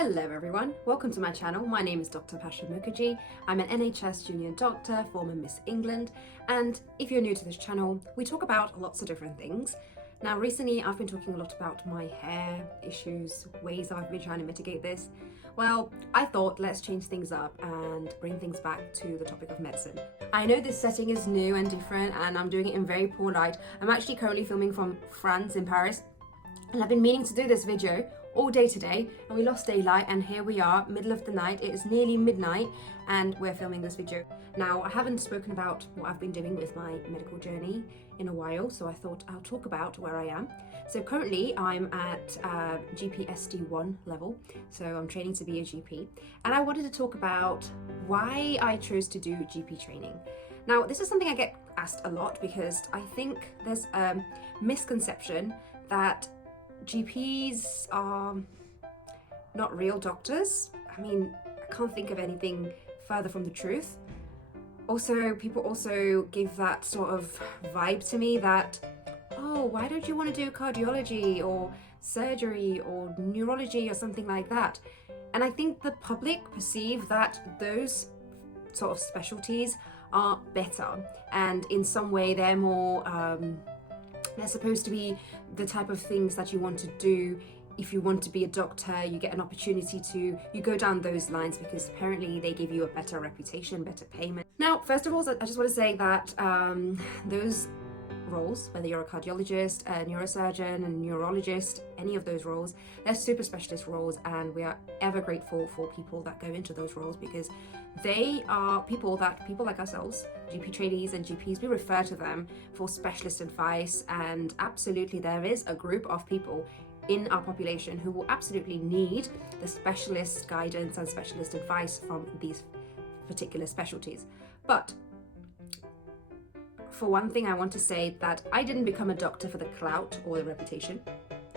Hello everyone, welcome to my channel. My name is Dr. Bhasha Mukherjee. I'm an NHS junior doctor, former Miss England, and if you're new to this channel, we talk about lots of different things. Now recently I've been talking a lot about my hair issues, ways I've been trying to mitigate this. Well, I thought let's change things up and bring things back to the topic of medicine. I know this setting is new and different and I'm doing it in very poor light. I'm actually currently filming from France in Paris, and I've been meaning to do this video all day today, and we lost daylight, and here we are, middle of the night. It is nearly midnight and we're filming this video. Now, I haven't spoken about what I've been doing with my medical journey in a while, so I thought I'll talk about where I am. So currently I'm at GP SD1 level, so I'm training to be a GP, and I wanted to talk about why I chose to do GP training. Now, this is something I get asked a lot because I think there's a misconception that GPs are not real doctors. I mean, I can't think of anything further from the truth. Also, people also give that sort of vibe to me that, oh, why don't you want to do cardiology or surgery or neurology or something like that? And I think the public perceive that those sort of specialties are better, and in some way they're more they're supposed to be the type of things that you want to do. If you want to be a doctor, you get an opportunity to, you go down those lines because apparently they give you a better reputation, better payment. Now, first of all, I just want to say that those roles, whether you're a cardiologist, a neurosurgeon, a neurologist, any of those roles, they're super specialist roles, and we are ever grateful for people that go into those roles because they are people like ourselves, GP trainees and GPs, we refer to them for specialist advice, and absolutely there is a group of people in our population who will absolutely need the specialist guidance and specialist advice from these particular specialties. But for one thing, I want to say that I didn't become a doctor for the clout or the reputation.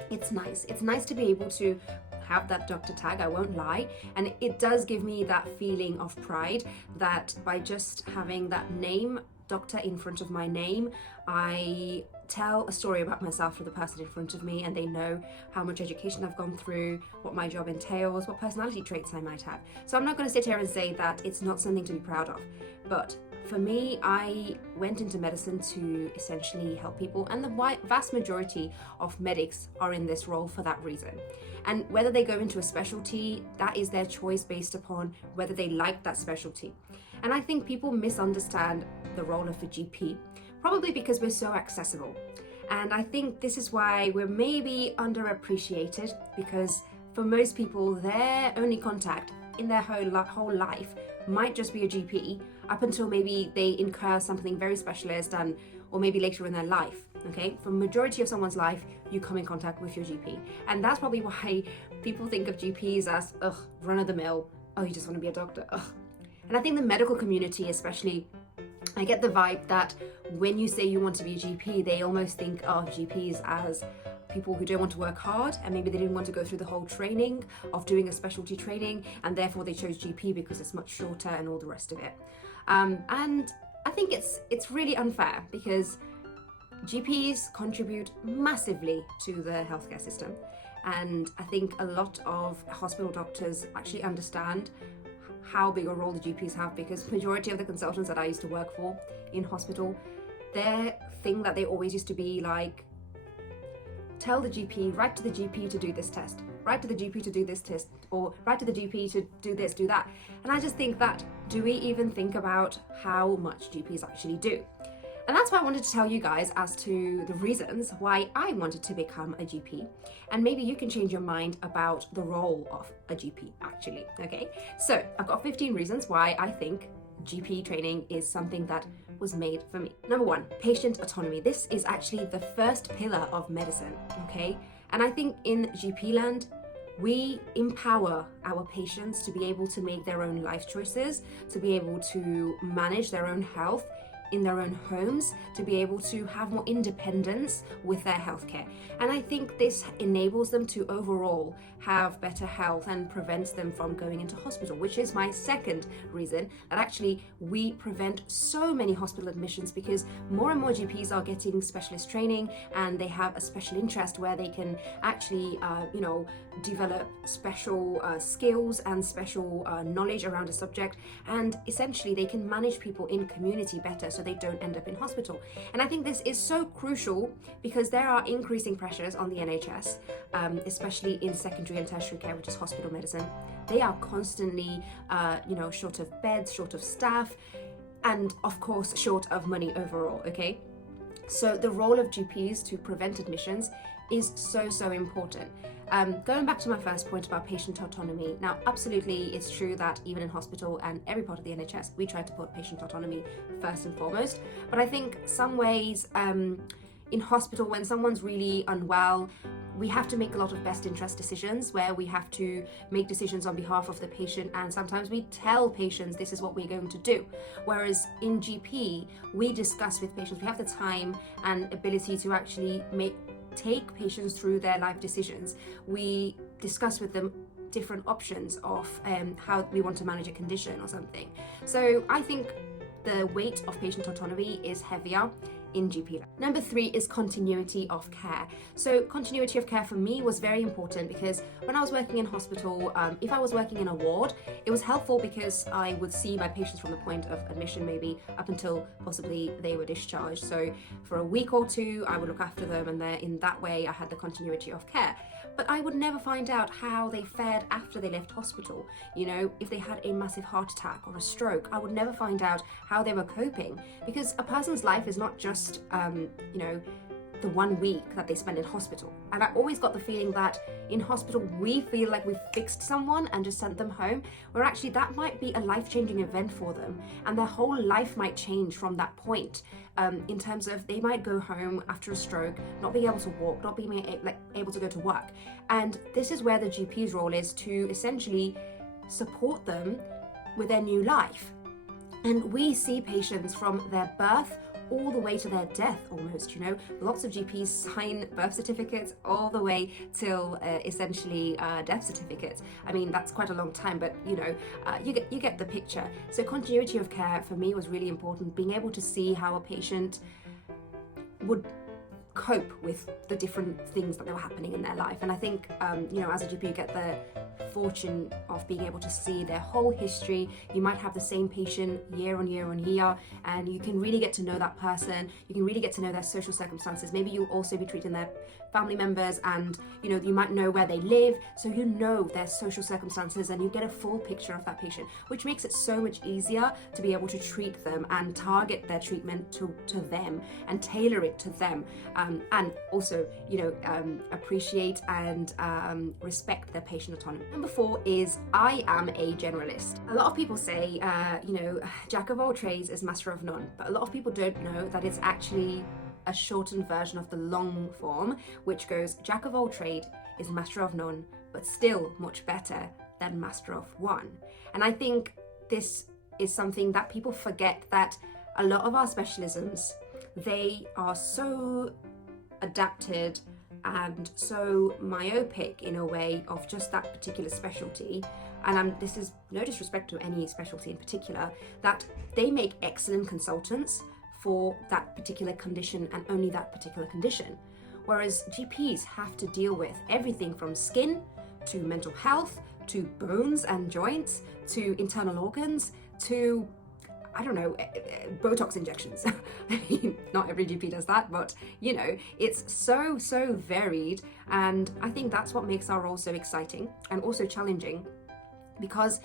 It's nice to be able to have that doctor tag, I won't lie, and it does give me that feeling of pride that by just having that name, doctor, in front of my name, I tell a story about myself for the person in front of me, and they know how much education I've gone through, what my job entails, what personality traits I might have. So I'm not going to sit here and say that it's not something to be proud of, but for me, I went into medicine to essentially help people, and the vast majority of medics are in this role for that reason. And whether they go into a specialty, that is their choice based upon whether they like that specialty. And I think people misunderstand the role of a GP, probably because we're so accessible. And I think this is why we're maybe underappreciated, because for most people, their only contact in their whole life might just be a GP, up until maybe they incur something very specialist, and or maybe later in their life. Okay, for majority of someone's life, you come in contact with your GP, and that's probably why people think of GPs as run of the mill. Oh, you just want to be a doctor. And I think the medical community, especially, I get the vibe that when you say you want to be a GP, they almost think of GPs as people who don't want to work hard, and maybe they didn't want to go through the whole training of doing a specialty training, and therefore they chose GP because it's much shorter and all the rest of it. And I think it's really unfair because GPs contribute massively to the healthcare system, and I think a lot of hospital doctors actually understand how big a role the GPs have, because majority of the consultants that I used to work for in hospital, their thing that they always used to be like, tell the GP, write to the GP to do this test, write to the GP to do this test, or write to the GP to do this, do that. And I just think that, do we even think about how much GPs actually do? And that's why I wanted to tell you guys as to the reasons why I wanted to become a GP. And maybe you can change your mind about the role of a GP actually, okay? So I've got 15 reasons why I think GP training is something that was made for me. Number one, patient autonomy. This is actually the first pillar of medicine, okay? And I think in GP land, we empower our patients to be able to make their own life choices, to be able to manage their own health in their own homes to be able to have more independence with their healthcare. And I think this enables them to overall have better health and prevents them from going into hospital, which is my second reason that actually we prevent so many hospital admissions, because more and more GPs are getting specialist training and they have a special interest where they can actually, develop special skills and special knowledge around a subject, and essentially they can manage people in community better so they don't end up in hospital. And I think this is so crucial because there are increasing pressures on the NHS, especially in secondary and tertiary care, which is hospital medicine. They are constantly, short of beds, short of staff, and of course, short of money overall, okay? So the role of GPs to prevent admissions is so important. Going back to my first point about patient autonomy, now absolutely it's true that even in hospital and every part of the NHS, we try to put patient autonomy first and foremost. But I think some ways in hospital, when someone's really unwell, we have to make a lot of best interest decisions where we have to make decisions on behalf of the patient, and sometimes we tell patients this is what we're going to do. Whereas in GP, we discuss with patients, we have the time and ability to actually take patients through their life decisions. We discuss with them different options of how we want to manage a condition or something. So I think the weight of patient autonomy is heavier in GP. Number 3 is continuity of care. So continuity of care for me was very important because when I was working in hospital, if I was working in a ward, it was helpful because I would see my patients from the point of admission maybe up until possibly they were discharged. So for a week or two, I would look after them, and in that way I had the continuity of care. But I would never find out how they fared after they left hospital. If they had a massive heart attack or a stroke, I would never find out how they were coping, because a person's life is not just the 1 week that they spend in hospital. And I always got the feeling that in hospital we feel like we've fixed someone and just sent them home, where actually that might be a life-changing event for them, and their whole life might change from that point, in terms of they might go home after a stroke, not being able to walk, not being able to go to work. And this is where the GP's role is to essentially support them with their new life. And we see patients from their birth all the way to their death almost, Lots of GPs sign birth certificates all the way till essentially death certificates. I mean, that's quite a long time, but you get the picture. So continuity of care for me was really important, being able to see how a patient would cope with the different things that were happening in their life. And I think, as a GP, you get the fortune of being able to see their whole history. You might have the same patient year on year on year, and you can really get to know that person. You can really get to know their social circumstances. Maybe you'll also be treating their family members, and you might know where they live, so their social circumstances, and you get a full picture of that patient, which makes it so much easier to be able to treat them and target their treatment to them and tailor it to them, and also appreciate and respect their patient autonomy. Number 4 is I am a generalist. A lot of people say jack of all trades is master of none, but a lot of people don't know that it's actually a shortened version of the long form, which goes jack of all trade is master of none, but still much better than master of one. And I think this is something that people forget, that a lot of our specialisms, they are so adapted and so myopic in a way of just that particular specialty, and this is no disrespect to any specialty in particular, that they make excellent consultants for that particular condition and only that particular condition. Whereas GPs have to deal with everything from skin to mental health to bones and joints to internal organs to, Botox injections. I mean, not every GP does that, but it's so varied. And I think that's what makes our role so exciting and also challenging, because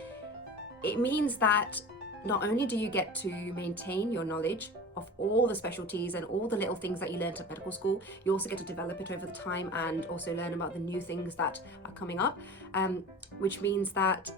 it means that not only do you get to maintain your knowledge of all the specialties and all the little things that you learned at medical school, you also get to develop it over time and also learn about the new things that are coming up, which means that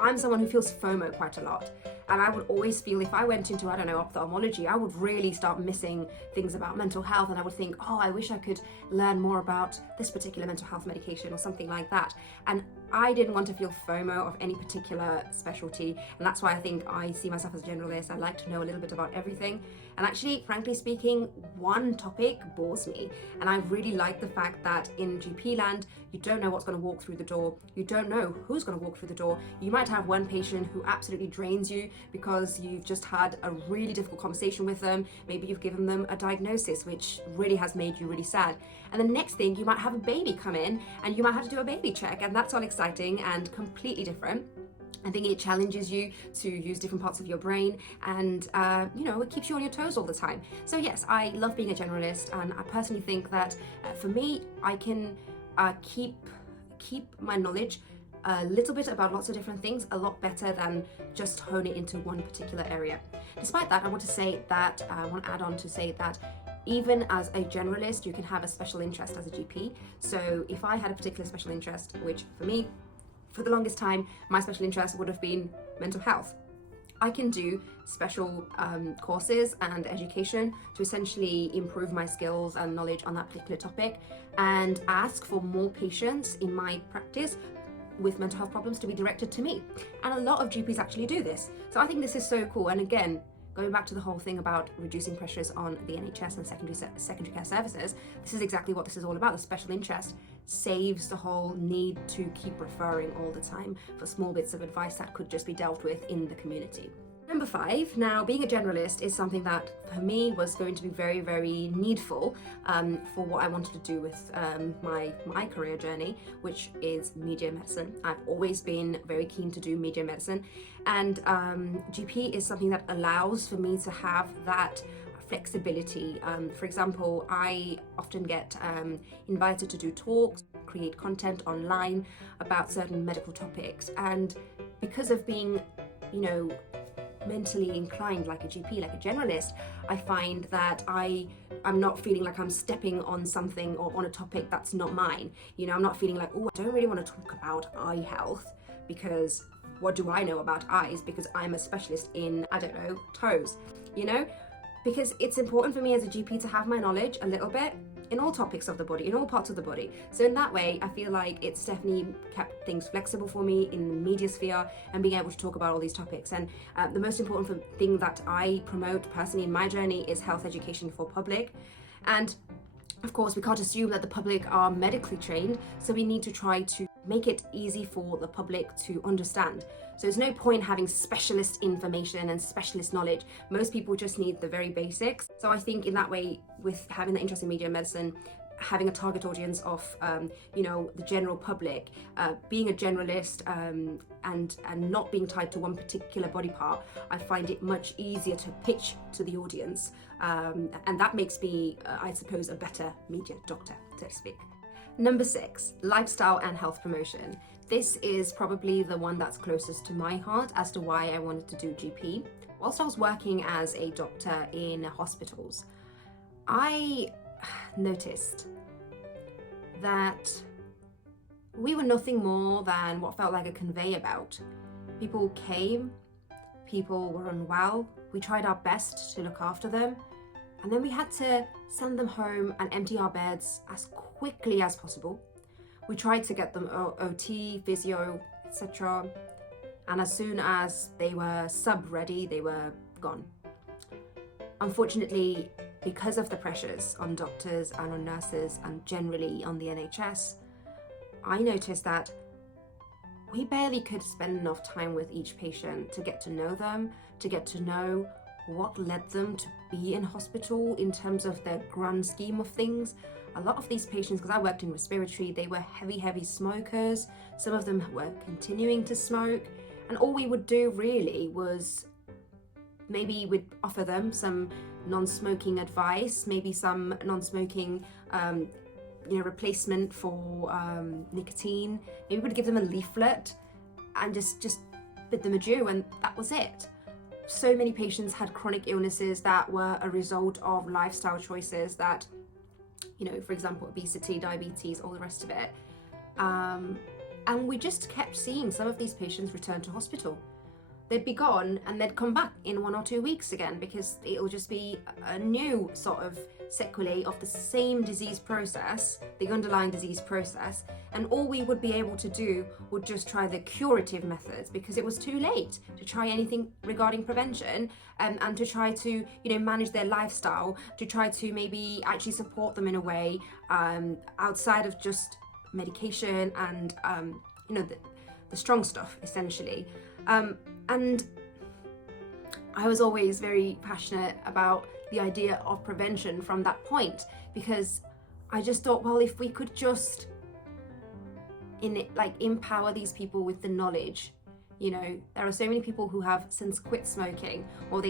I'm someone who feels FOMO quite a lot, and I would always feel if I went into ophthalmology, I would really start missing things about mental health, and I would think, I wish I could learn more about this particular mental health medication or something like that. And I didn't want to feel FOMO of any particular specialty, and that's why I think I see myself as a generalist. I like to know a little bit about everything, and actually, frankly speaking, one topic bores me, and I really like the fact that in GP land, you don't know what's going to walk through the door, you don't know who's going to walk through the door. You might have one patient who absolutely drains you because you've just had a really difficult conversation with them, maybe you've given them a diagnosis which really has made you really sad, and the next thing you might have a baby come in and you might have to do a baby check, and that's all exciting and completely different. I think it challenges you to use different parts of your brain, and it keeps you on your toes all the time. So yes, I love being a generalist, and I personally think that for me, I can keep my knowledge a little bit about lots of different things a lot better than just hone it into one particular area. Despite that, I want to add on to say that even as a generalist, you can have a special interest as a GP. So if I had a particular special interest, which for me, for the longest time, my special interest would have been mental health, I can do special courses and education to essentially improve my skills and knowledge on that particular topic, and ask for more patients in my practice with mental health problems to be directed to me. And a lot of GPs actually do this. So I think this is so cool. And again, going back to the whole thing about reducing pressures on the NHS and secondary care services, this is exactly what this is all about. The special interest saves the whole need to keep referring all the time for small bits of advice that could just be dealt with in the community. Number 5, now being a generalist is something that for me was going to be very, very needful for what I wanted to do with my career journey, which is media medicine. I've always been very keen to do media medicine, and GP is something that allows for me to have that flexibility. For example, I often get invited to do talks, create content online about certain medical topics, and because of being, mentally inclined like a GP, like a generalist, I find that I'm not feeling like I'm stepping on something or on a topic that's not mine. I'm not feeling like, oh, I don't really want to talk about eye health because what do I know about eyes, because I'm a specialist in, I don't know, toes, because it's important for me as a GP to have my knowledge a little bit in all topics of the body, in all parts of the body. So in that way, I feel like it's definitely kept things flexible for me in the media sphere and being able to talk about all these topics. And the most important thing that I promote personally in my journey is health education for public. And of course, we can't assume that the public are medically trained, so we need to try to make it easy for the public to understand. So there's no point having specialist information and specialist knowledge. Most people just need the very basics. So I think in that way, with having the interest in media medicine, having a target audience of the general public, being a generalist and not being tied to one particular body part, I find it much easier to pitch to the audience, and that makes me I suppose a better media doctor, so to speak. Number 6, lifestyle and health promotion. This is probably the one that's closest to my heart as to why I wanted to do GP. Whilst I was working as a doctor in hospitals, I noticed that we were nothing more than what felt like a conveyor belt. People came, people were unwell, we tried our best to look after them, and then we had to send them home and empty our beds as quickly as possible. We tried to get them OT, physio, etc. And as soon as they were sub-ready, they were gone. Unfortunately, because of the pressures on doctors and on nurses and generally on the NHS, I noticed that we barely could spend enough time with each patient to get to know them, to get to know what led them to be in hospital in terms of their grand scheme of things. A lot of these patients, because I worked in respiratory, they were heavy smokers. Some of them were continuing to smoke, and all we would do really was maybe we'd offer them some non-smoking advice, maybe some non-smoking replacement for nicotine. Maybe we'd give them a leaflet and just bid them adieu, and that was it. So many patients had chronic illnesses that were a result of lifestyle choices that, for example, obesity, diabetes, all the rest of it. And we just kept seeing some of these patients return to hospital. they'd be gone and they'd come back in 1 or 2 weeks again, because it'll just be a new sort of sequelae of the same disease process, the underlying disease process, and all we would be able to do would just try the curative methods, because it was too late to try anything regarding prevention, and to try to manage their lifestyle, to try to maybe actually support them in a way outside of just medication and the strong stuff essentially. And I was always very passionate about the idea of prevention from that point, because I just thought, well, if we could just empower these people with the knowledge. There are so many people who have since quit smoking, or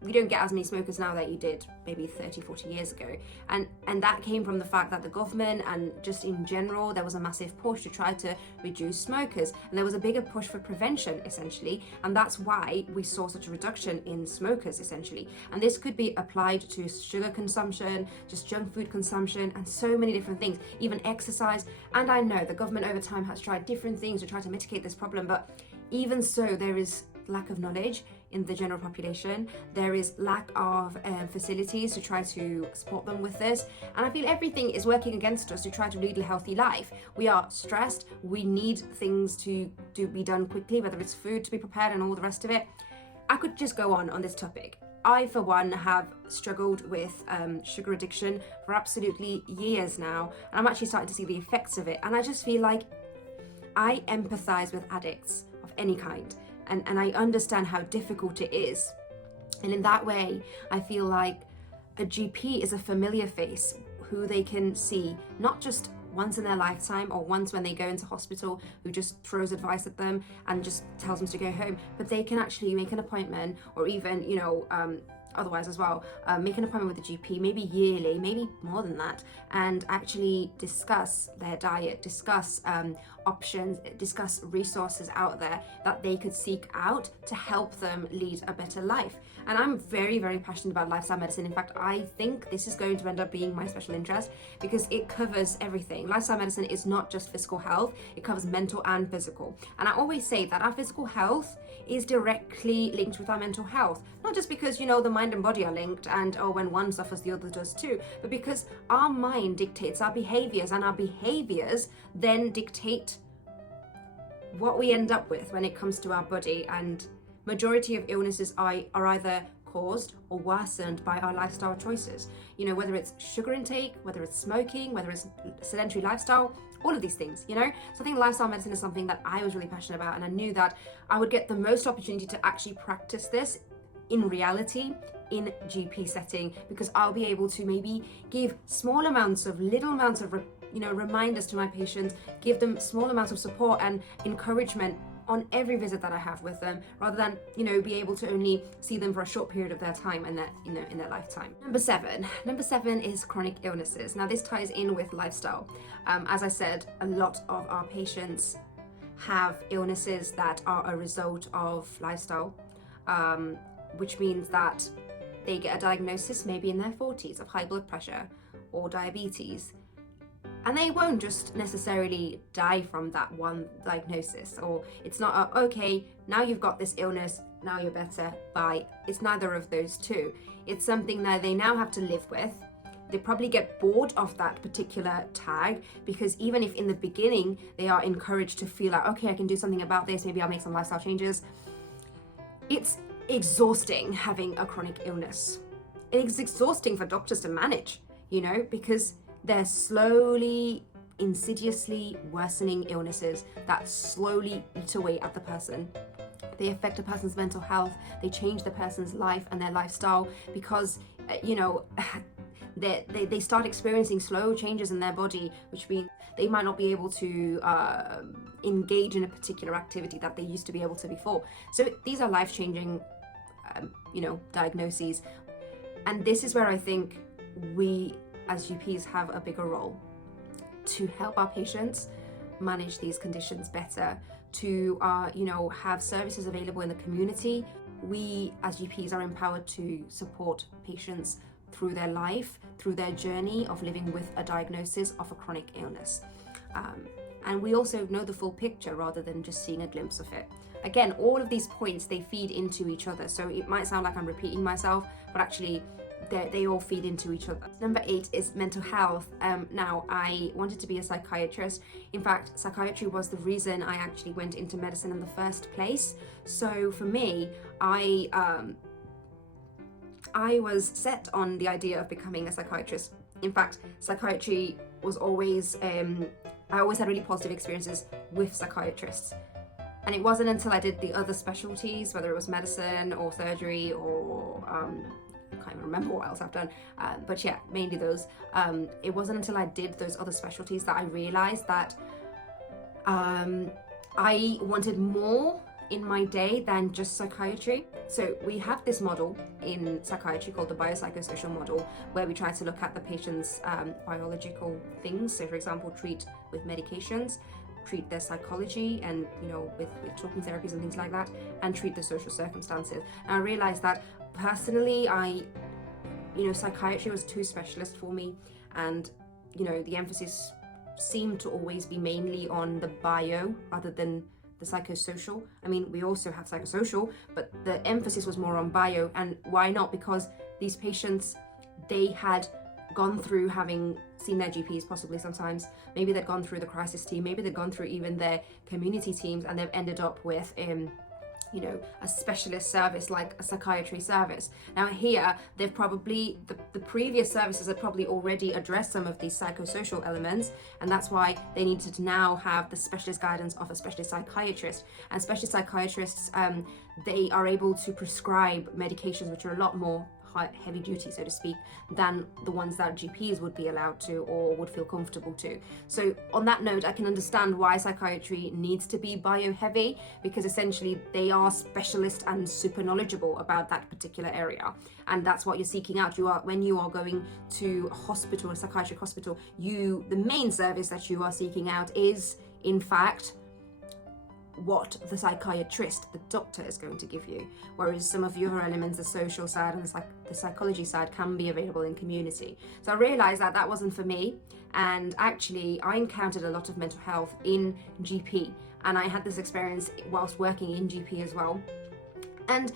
we don't get as many smokers now that you did maybe 30, 40 years ago. And that came from the fact that the government and just in general, there was a massive push to try to reduce smokers. And there was a bigger push for prevention, essentially. And that's why we saw such a reduction in smokers, essentially. And this could be applied to sugar consumption, just junk food consumption, and so many different things, even exercise. And I know the government over time has tried different things to try to mitigate this problem, but even so, there is lack of knowledge in the general population. There is lack of facilities to try to support them with this. And I feel everything is working against us to try to lead a healthy life. We are stressed. We need things to be done quickly, whether it's food to be prepared and all the rest of it. I could just go on this topic. I, for one, have struggled with sugar addiction for absolutely years now. And I'm actually starting to see the effects of it. And I just feel like I empathize with addicts of any kind, and I understand how difficult it is. And in that way, I feel like a GP is a familiar face who they can see not just once in their lifetime or once when they go into hospital, who just throws advice at them and just tells them to go home, but they can actually make an appointment, or even otherwise as well, make an appointment with the GP, maybe yearly, maybe more than that, and actually discuss their diet, discuss options, discuss resources out there that they could seek out to help them lead a better life. And I'm very, very passionate about lifestyle medicine. In fact, I think this is going to end up being my special interest, because it covers everything. Lifestyle medicine is not just physical health, it covers mental and physical. And I always say that our physical health is directly linked with our mental health, not just because the mind and body are linked and when one suffers the other does too, but because our mind dictates our behaviors, and our behaviors then dictate what we end up with when it comes to our body. And majority of illnesses are either caused or worsened by our lifestyle choices, whether it's sugar intake, whether it's smoking, whether it's sedentary lifestyle, all of these things, So I think lifestyle medicine is something that I was really passionate about, and I knew that I would get the most opportunity to actually practice this in reality in GP setting, because I'll be able to maybe give little amounts of reminders to my patients, give them small amounts of support and encouragement on every visit that I have with them, rather than be able to only see them for a short period of their time and their in their lifetime. Number seven is chronic illnesses. Now this ties in with lifestyle. As I said, a lot of our patients have illnesses that are a result of lifestyle, which means that they get a diagnosis maybe in their 40s of high blood pressure or diabetes. And they won't just necessarily die from that one diagnosis, or it's not okay, now you've got this illness, now you're better, bye. It's neither of those two. It's something that they now have to live with. They probably get bored of that particular tag, because even if in the beginning they are encouraged to feel like, okay, I can do something about this, maybe I'll make some lifestyle changes, it's exhausting having a chronic illness. It's exhausting for doctors to manage, because they're slowly, insidiously worsening illnesses that slowly eat away at the person. They affect a person's mental health, they change the person's life and their lifestyle, because, they start experiencing slow changes in their body, which means they might not be able to engage in a particular activity that they used to be able to before. So these are life-changing, diagnoses. And this is where I think we as GPs have a bigger role to help our patients manage these conditions better, to have services available in the community. We as GPs are empowered to support patients through their life, through their journey of living with a diagnosis of a chronic illness. and we also know the full picture rather than just seeing a glimpse of it. Again, all of these points, they feed into each other, so it might sound like I'm repeating myself, but actually they all feed into each other. Number 8 is mental health. Now, I wanted to be a psychiatrist. In fact, psychiatry was the reason I actually went into medicine in the first place. So for me, I was set on the idea of becoming a psychiatrist. In fact, psychiatry was always, I always had really positive experiences with psychiatrists. And it wasn't until I did the other specialties, whether it was medicine or surgery or I can't even remember what else I've done, but yeah, mainly those. It wasn't until I did those other specialties that I realized that I wanted more in my day than just psychiatry. So we have this model in psychiatry called the biopsychosocial model, where we try to look at the patient's biological things. So for example, treat with medications, treat their psychology and, you know, with talking therapies and things like that, and treat the social circumstances. And I realized that personally, psychiatry was too specialist for me, and, you know, the emphasis seemed to always be mainly on the bio rather than the psychosocial. I mean, we also have psychosocial, but the emphasis was more on bio. And why not? Because these patients, they had gone through having seen their GPs possibly sometimes, maybe they'd gone through the crisis team, maybe they'd gone through even their community teams, and they've ended up with a specialist service like a psychiatry service. Now here, they've probably, the previous services have probably already addressed some of these psychosocial elements, and that's why they need to now have the specialist guidance of a specialist psychiatrist. And specialist psychiatrists, they are able to prescribe medications which are a lot more heavy duty, so to speak, than the ones that GPs would be allowed to or would feel comfortable to. So on that note, I can understand why psychiatry needs to be bio heavy, because essentially they are specialist and super knowledgeable about that particular area, and that's what you're seeking out. When you are going to a hospital, a psychiatric hospital, the main service that you are seeking out is in fact what the psychiatrist, the doctor, is going to give you, whereas some of the other elements, the social side and the psychology side, can be available in community. So I realized that that wasn't for me, and actually I encountered a lot of mental health in GP, and I had this experience whilst working in GP as well, and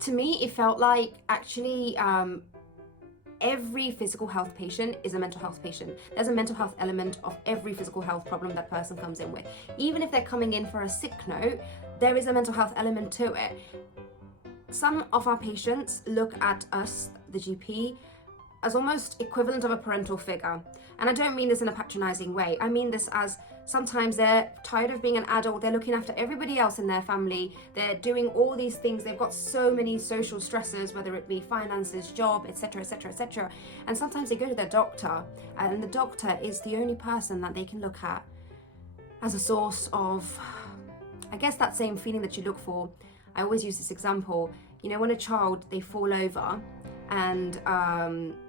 to me it felt like actually every physical health patient is a mental health patient. There's a mental health element of every physical health problem that person comes in with. Even if they're coming in for a sick note, there is a mental health element to it. Some of our patients look at us, the GP, as almost equivalent of a parental figure. And I don't mean this in a patronizing way. I mean this as sometimes they're tired of being an adult, they're looking after everybody else in their family, they're doing all these things, they've got so many social stressors, whether it be finances, job, etc, etc, etc. And sometimes they go to their doctor, and the doctor is the only person that they can look at as a source of, I guess, that same feeling that you look for. I always use this example, you know, when a child, they fall over and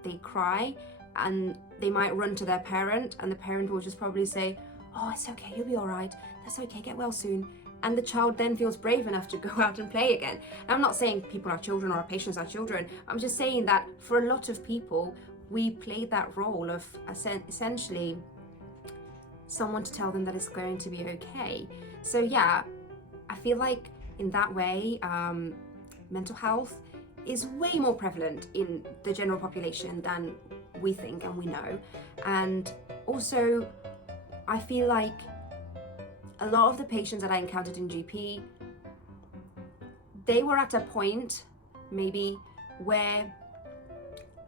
they cry, and they might run to their parent, and the parent will just probably say, "Oh, it's okay, you'll be all right, that's okay, get well soon." And the child then feels brave enough to go out and play again. And I'm not saying people are children or our patients are children. I'm just saying that for a lot of people, we play that role of essentially someone to tell them that it's going to be okay. So yeah, I feel like in that way, mental health is way more prevalent in the general population than we think and we know. And also, I feel like a lot of the patients that I encountered in GP, they were at a point maybe where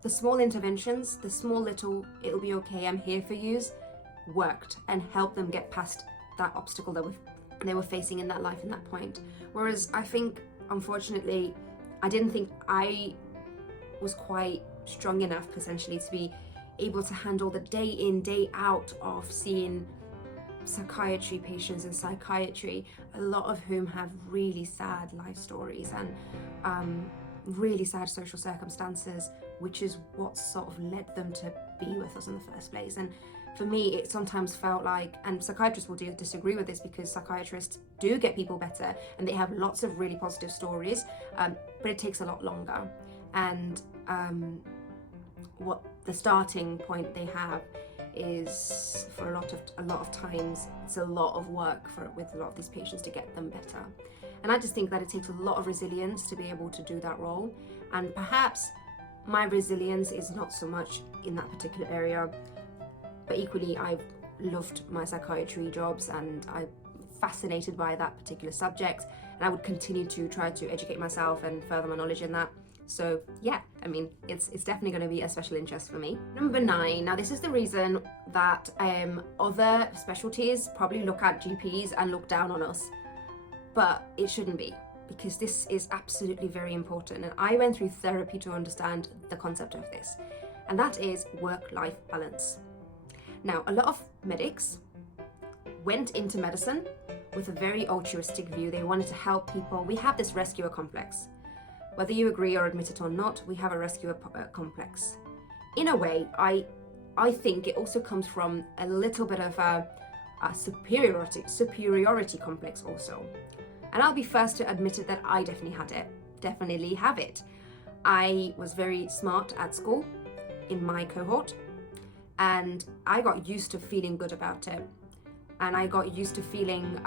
the small interventions, the small little "it'll be okay, I'm here for yous" worked and helped them get past that obstacle that they were facing in that life in that point. Whereas I think, unfortunately, I didn't think I was quite strong enough potentially to be able to handle the day in, day out of seeing psychiatry patients in psychiatry, a lot of whom have really sad life stories and really sad social circumstances, which is what sort of led them to be with us in the first place. And for me, it sometimes felt like, and psychiatrists will disagree with this, because psychiatrists do get people better and they have lots of really positive stories, but it takes a lot longer. And what the starting point they have is, for a lot of times, it's a lot of work with a lot of these patients to get them better. And I just think that it takes a lot of resilience to be able to do that role. And perhaps my resilience is not so much in that particular area, but equally I've loved my psychiatry jobs and I'm fascinated by that particular subject, and I would continue to try to educate myself and further my knowledge in that. So yeah, I mean, it's definitely going to be a special interest for me. Number 9. Now this is the reason that other specialties probably look at GPs and look down on us, but it shouldn't be, because this is absolutely very important. And I went through therapy to understand the concept of this, and that is work-life balance. Now, a lot of medics went into medicine with a very altruistic view. They wanted to help people. We have this rescuer complex. Whether you agree or admit it or not, we have a rescuer complex. In a way, I think it also comes from a little bit of a superiority complex also. And I'll be first to admit it that I definitely have it. I was very smart at school in my cohort, and I got used to feeling good about it. And I got used to feeling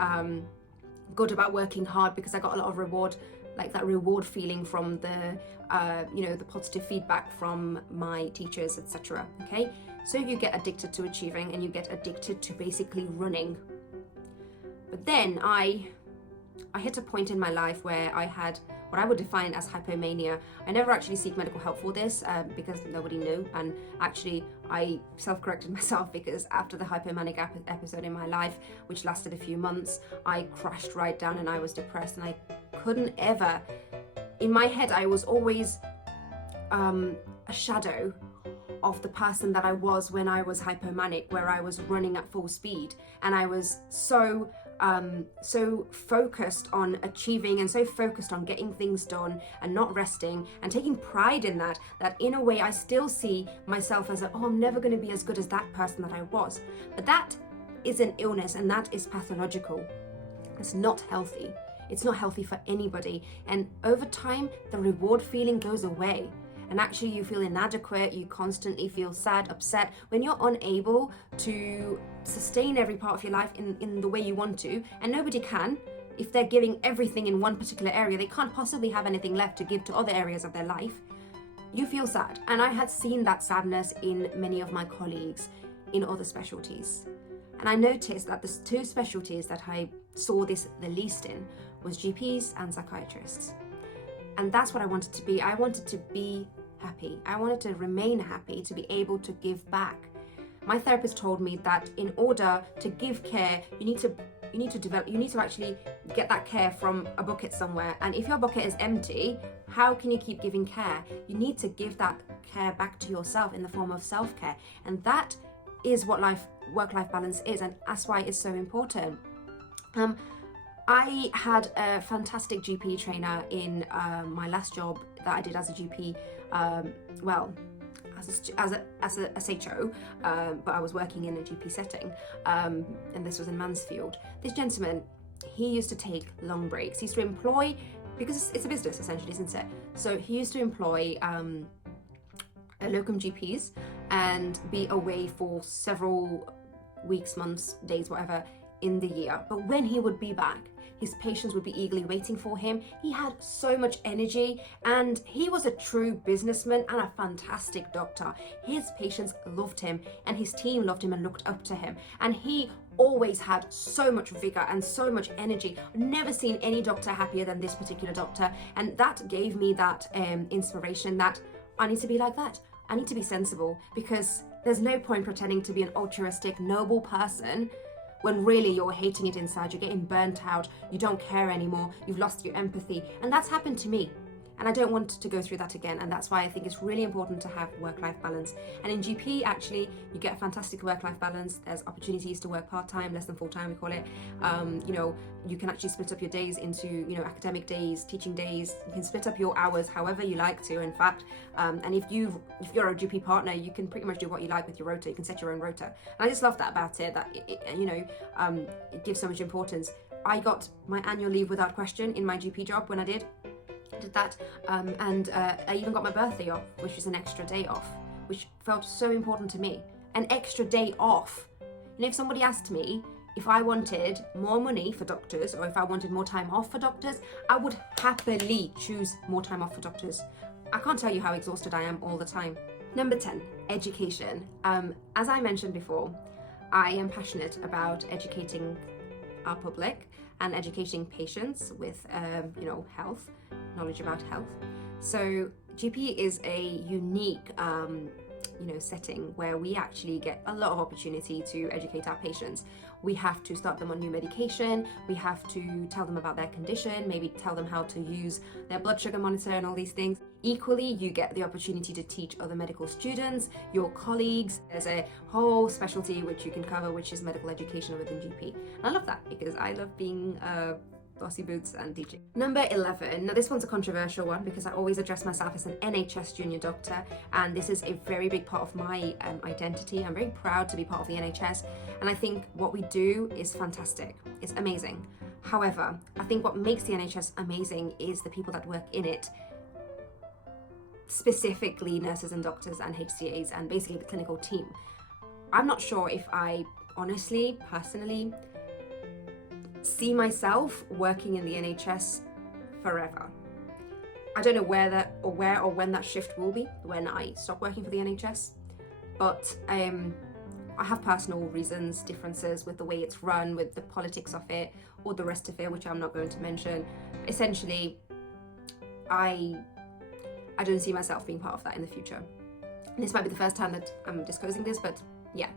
good about working hard, because I got a lot of reward, like that reward feeling from the the positive feedback from my teachers, etc. Okay, so you get addicted to achieving, and you get addicted to basically running. But then I hit a point in my life where I had what I would define as hypomania. I never actually seek medical help for this because nobody knew, and actually I self-corrected myself, because after the hypomanic episode in my life, which lasted a few months, I crashed right down and I was depressed, and I couldn't ever, in my head I was always a shadow of the person that I was when I was hypomanic, where I was running at full speed, and I was so focused on achieving and so focused on getting things done and not resting and taking pride in that in a way I still see myself as I'm never going to be as good as that person that I was. But that is an illness, and that is pathological. It's not healthy. It's not healthy for anybody. And over time, the reward feeling goes away. And actually you feel inadequate, you constantly feel sad, upset, when you're unable to sustain every part of your life in the way you want to, and nobody can. If they're giving everything in one particular area, they can't possibly have anything left to give to other areas of their life. You feel sad. And I had seen that sadness in many of my colleagues in other specialties. And I noticed that the 2 specialties that I saw this the least in was GPs and psychiatrists. And that's what I wanted to be. I wanted to be happy. I wanted to remain happy, to be able to give back. My therapist told me that in order to give care, you need to actually get that care from a bucket somewhere. And if your bucket is empty, how can you keep giving care? You need to give that care back to yourself in the form of self-care. And that is what work-life balance is, and that's why it's so important. I had a fantastic GP trainer in my last job that I did as a GP, as a SHO, but I was working in a GP setting, and this was in Mansfield. This gentleman, he used to take long breaks. He used to employ, because it's a business essentially, isn't it? So he used to employ locum GPs and be away for several weeks, months, days, whatever, in the year. But when he would be back, his patients would be eagerly waiting for him. He had so much energy, and he was a true businessman and a fantastic doctor. His patients loved him, and his team loved him and looked up to him. And he always had so much vigor and so much energy. I've never seen any doctor happier than this particular doctor. And that gave me that inspiration that I need to be like that. I need to be sensible, because there's no point pretending to be an altruistic, noble person when really you're hating it inside, you're getting burnt out, you don't care anymore, you've lost your empathy. And that's happened to me. And I don't want to go through that again. And that's why I think it's really important to have work-life balance. And in GP, actually, you get a fantastic work-life balance. There's opportunities to work part-time, less than full-time, we call it. You can actually split up your days into, academic days, teaching days. You can split up your hours however you like to, in fact. And if you're a GP partner, you can pretty much do what you like with your rota. You can set your own rota. And I just love that about it, that it gives so much importance. I got my annual leave without question in my GP job when I did that, and I even got my birthday off, which is an extra day off, which felt so important to me. an extra day off. And if somebody asked me if I wanted more money for doctors or if I wanted more time off for doctors, I would happily choose more time off for doctors. I can't tell you how exhausted I am all the time. Number 10, education. As I mentioned before, I am passionate about educating our public and educating patients with, health, knowledge about health. So GP is a unique, setting where we actually get a lot of opportunity to educate our patients. We have to start them on new medication, we have to tell them about their condition, maybe tell them how to use their blood sugar monitor and all these things. Equally, you get the opportunity to teach other medical students, your colleagues. There's a whole specialty which you can cover, which is medical education within GP. And I love that because I love being bossy boots and teaching. Number 11, now this one's a controversial one because I always address myself as an NHS junior doctor, and this is a very big part of my identity. I'm very proud to be part of the NHS, and I think what we do is fantastic. It's amazing. However, I think what makes the NHS amazing is the people that work in it, specifically nurses and doctors and HCAs and basically the clinical team. I'm not sure if I honestly, personally, see myself working in the NHS forever. I don't know where or when that shift will be, when I stop working for the NHS, but I have personal reasons, differences with the way it's run, with the politics of it, or the rest of it, which I'm not going to mention. Essentially, I don't see myself being part of that in the future. And this might be the first time that I'm disclosing this, but yeah.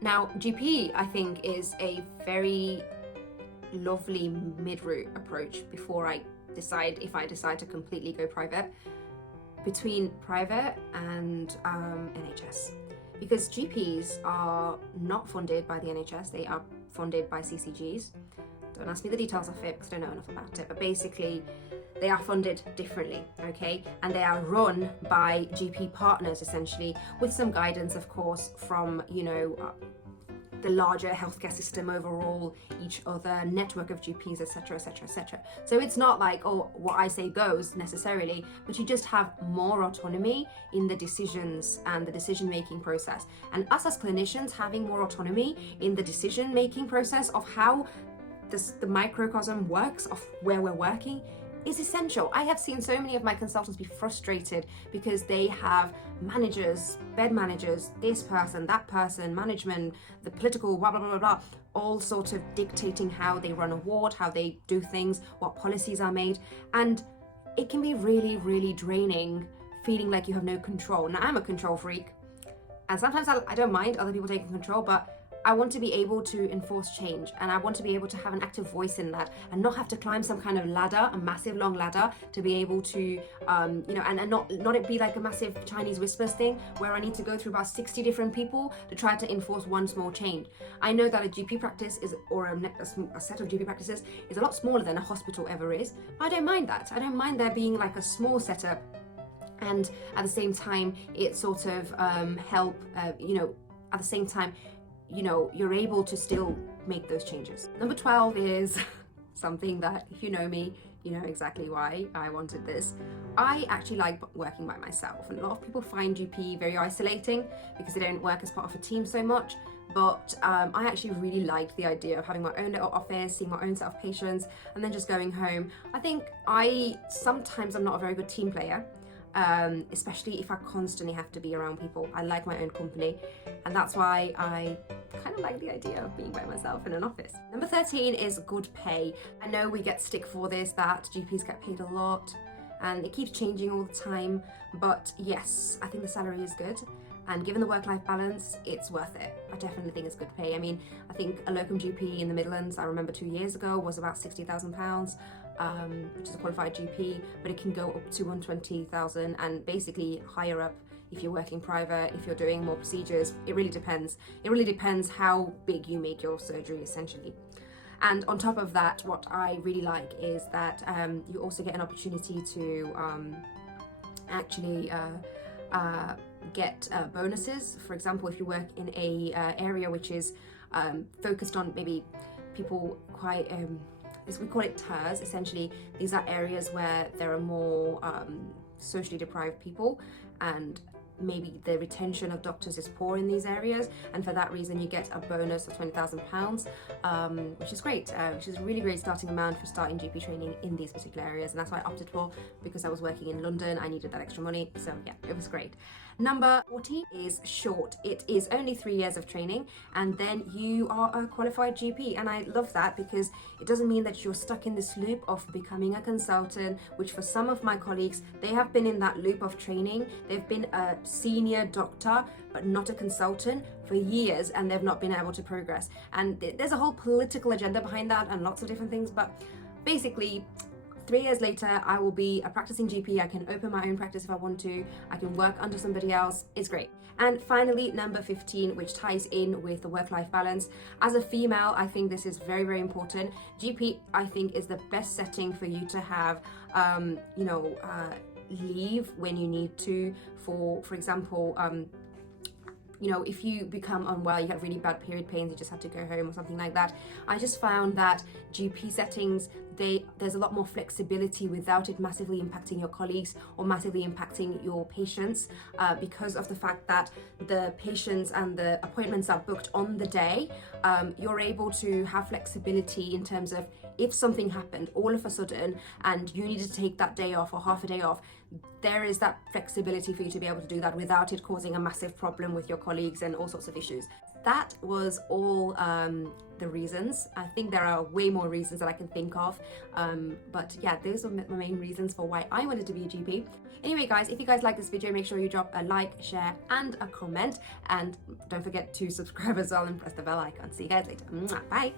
Now, GP, I think, is a very lovely mid-route approach before I decide to completely go private, between private and NHS, because GPs are not funded by the NHS, they are funded by CCGs. Don't ask me the details of it because I don't know enough about it, but basically they are funded differently, okay? And they are run by GP partners essentially, with some guidance of course from, the larger healthcare system overall, each other network of GPs, etc., etc., etc. So it's not like, oh, what I say goes necessarily, but you just have more autonomy in the decisions and the decision-making process. And us as clinicians having more autonomy in the decision-making process of how the microcosm works of where we're working is essential. I have seen so many of my consultants be frustrated because they have managers, bed managers, this person, that person, management, the political, blah, blah, blah, blah, blah, all sort of dictating how they run a ward, how they do things, what policies are made. And it can be really, really draining, feeling like you have no control. Now, I'm a control freak, and sometimes I don't mind other people taking control, but I want to be able to enforce change, and I want to be able to have an active voice in that and not have to climb some kind of ladder, a massive long ladder, to be able to, and not it be like a massive Chinese whispers thing where I need to go through about 60 different people to try to enforce one small change. I know that a GP practice or a set of GP practices is a lot smaller than a hospital ever is. I don't mind that. I don't mind there being like a small setup, and at the same time, it sort of help, at the same time, you're able to still make those changes. Number 12 is something that, if you know me, you know exactly why I wanted this. I actually like working by myself, and a lot of people find GP very isolating because they don't work as part of a team so much. But I actually really liked the idea of having my own little office, seeing my own set of patients, and then just going home. I think sometimes I'm not a very good team player. Especially if I constantly have to be around people. I like my own company, and that's why I kind of like the idea of being by myself in an office. Number 13 is good pay. I know we get stick for this, that GPs get paid a lot and it keeps changing all the time, but yes, I think the salary is good, and given the work-life balance, it's worth it. I definitely think it's good pay. I mean, I think a locum GP in the Midlands, I remember 2 years ago, was about £60,000. Which is a qualified GP, but it can go up to 120,000 and basically higher up if you're working private, if you're doing more procedures. It really depends. It really depends how big you make your surgery essentially. And on top of that, what I really like is that you also get an opportunity to actually get bonuses. For example, if you work in a area which is focused on maybe people quite we call it TERS. Essentially, these are areas where there are more socially deprived people, and maybe the retention of doctors is poor in these areas, and for that reason you get a bonus of £20,000, which is great, which is a really great starting amount for starting GP training in these particular areas, and that's what I opted for because I was working in London. I needed that extra money, so yeah, it was great. Number 14 is short. It is only 3 years of training and then you are a qualified GP, and I love that because it doesn't mean that you're stuck in this loop of becoming a consultant, which for some of my colleagues, they have been in that loop of training. They've been a senior doctor but not a consultant for years, and they've not been able to progress, and there's a whole political agenda behind that and lots of different things, but basically 3 years later, I will be a practicing GP. I can open my own practice if I want to. I can work under somebody else. It's great. And finally, number 15, which ties in with the work-life balance. As a female, I think this is very, very important. GP, I think, is the best setting for you to have, leave when you need to. For example, if you become unwell, you have really bad period pains, you just have to go home or something like that. I just found that GP settings, there's a lot more flexibility without it massively impacting your colleagues or massively impacting your patients, because of the fact that the patients and the appointments are booked on the day. You're able to have flexibility in terms of if something happened all of a sudden and you needed to take that day off or half a day off, there is that flexibility for you to be able to do that without it causing a massive problem with your colleagues and all sorts of issues. That was all the reasons. I think there are way more reasons that I can think of, but yeah, those are my main reasons for why I wanted to be a GP. Anyway guys, if you guys like this video, make sure you drop a like, share and a comment, and don't forget to subscribe as well and press the bell icon. See you guys later. Bye.